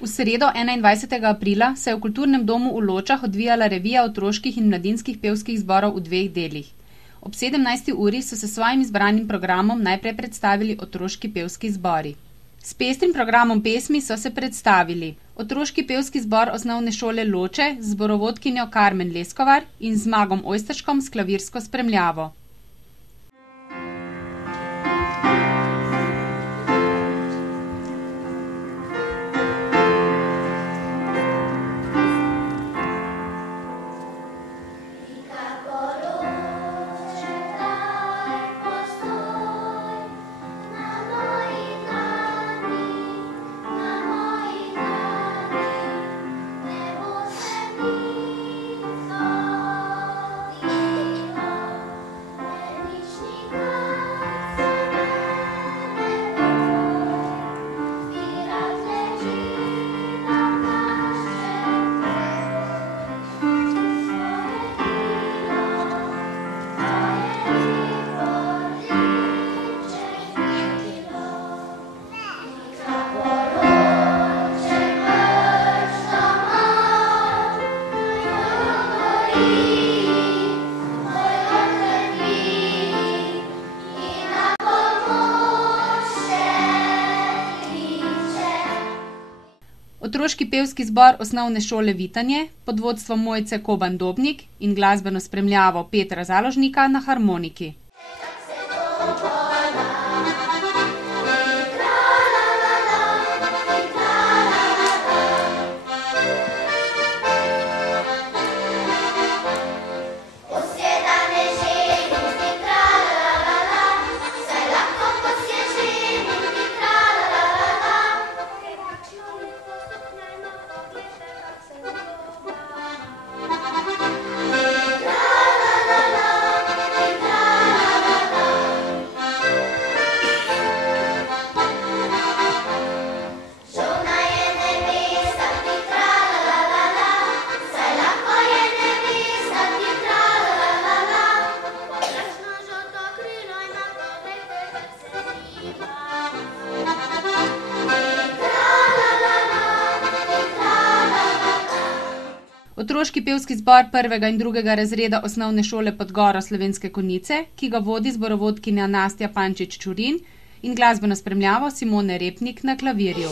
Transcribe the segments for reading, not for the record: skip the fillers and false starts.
V sredo 21. aprila se je v Kulturnem domu v Ločah odvijala revija otroških in mladinskih pevskih zborov v 2 delih. Ob 17. uri so se s svojim izbranim programom najprej predstavili otroški pevski zbori. S pestrim programom pesmi so se predstavili otroški pevski zbor osnovne šole Loče z zborovodkinjo Karmen Leskovar in Zmagom Ojsterškom s klavirsko spremljavo. Otroški pevski zbor osnovne šole Vitanje pod vodstvom Mojce Koban Dobnik in glasbeno spremljavo Petra Založnika na harmoniki. Otroški pevski zbor 1. in 2. razreda osnovne šole Podgoro Slovenske Konjice, ki ga vodi zborovodkinja Nastja Pančič-Čurin in glasbeno spremljavo Simone Repnik na klavirju.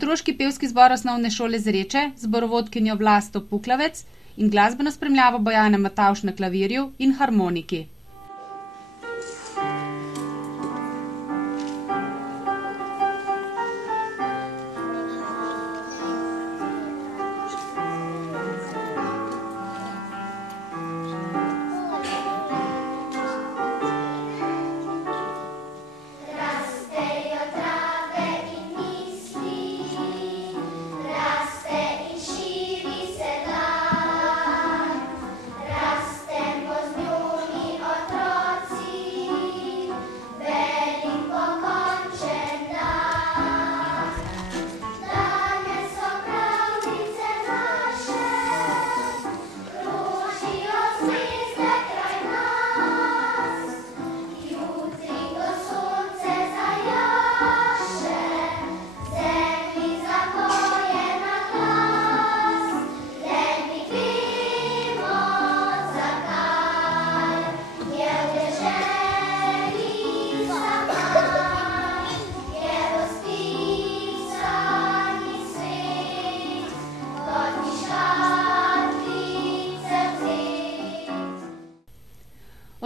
Otroški pevski zbor osnovne šole Zreče z zborovodkinjo Vlasto Puklavec in glasbeno spremljavo Bojane Matavž na klavirju in harmoniki.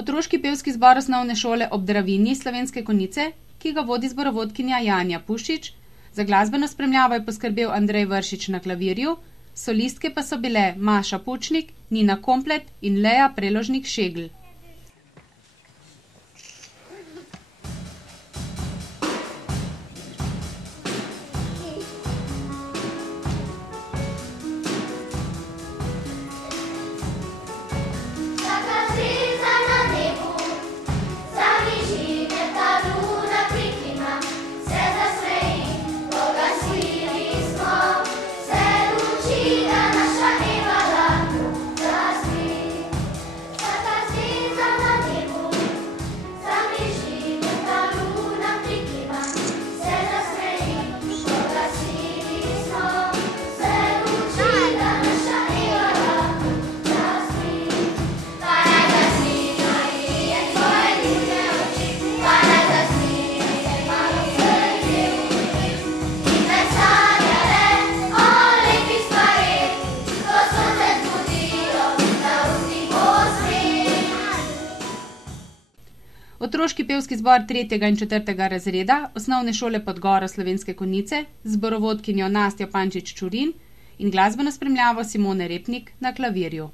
Otroški pevski zbor osnovne šole ob Dravinji Slovenske Konjice, ki ga vodi zborovodkinja Janja Pušič, za glasbeno spremljavo je poskrbel Andrej Vršič na klavirju, solistke pa so bile Maša Pučnik, Nina Komplet in Lea Preložnik-Šegl. Otroški pevski zbor 3. in 4. razreda Osnovne šole Podgora Slovenske Konjice z zborovodkinjo Nastjo Pančič Čurin in glasbeno spremljavo Simone Repnik na klavirju.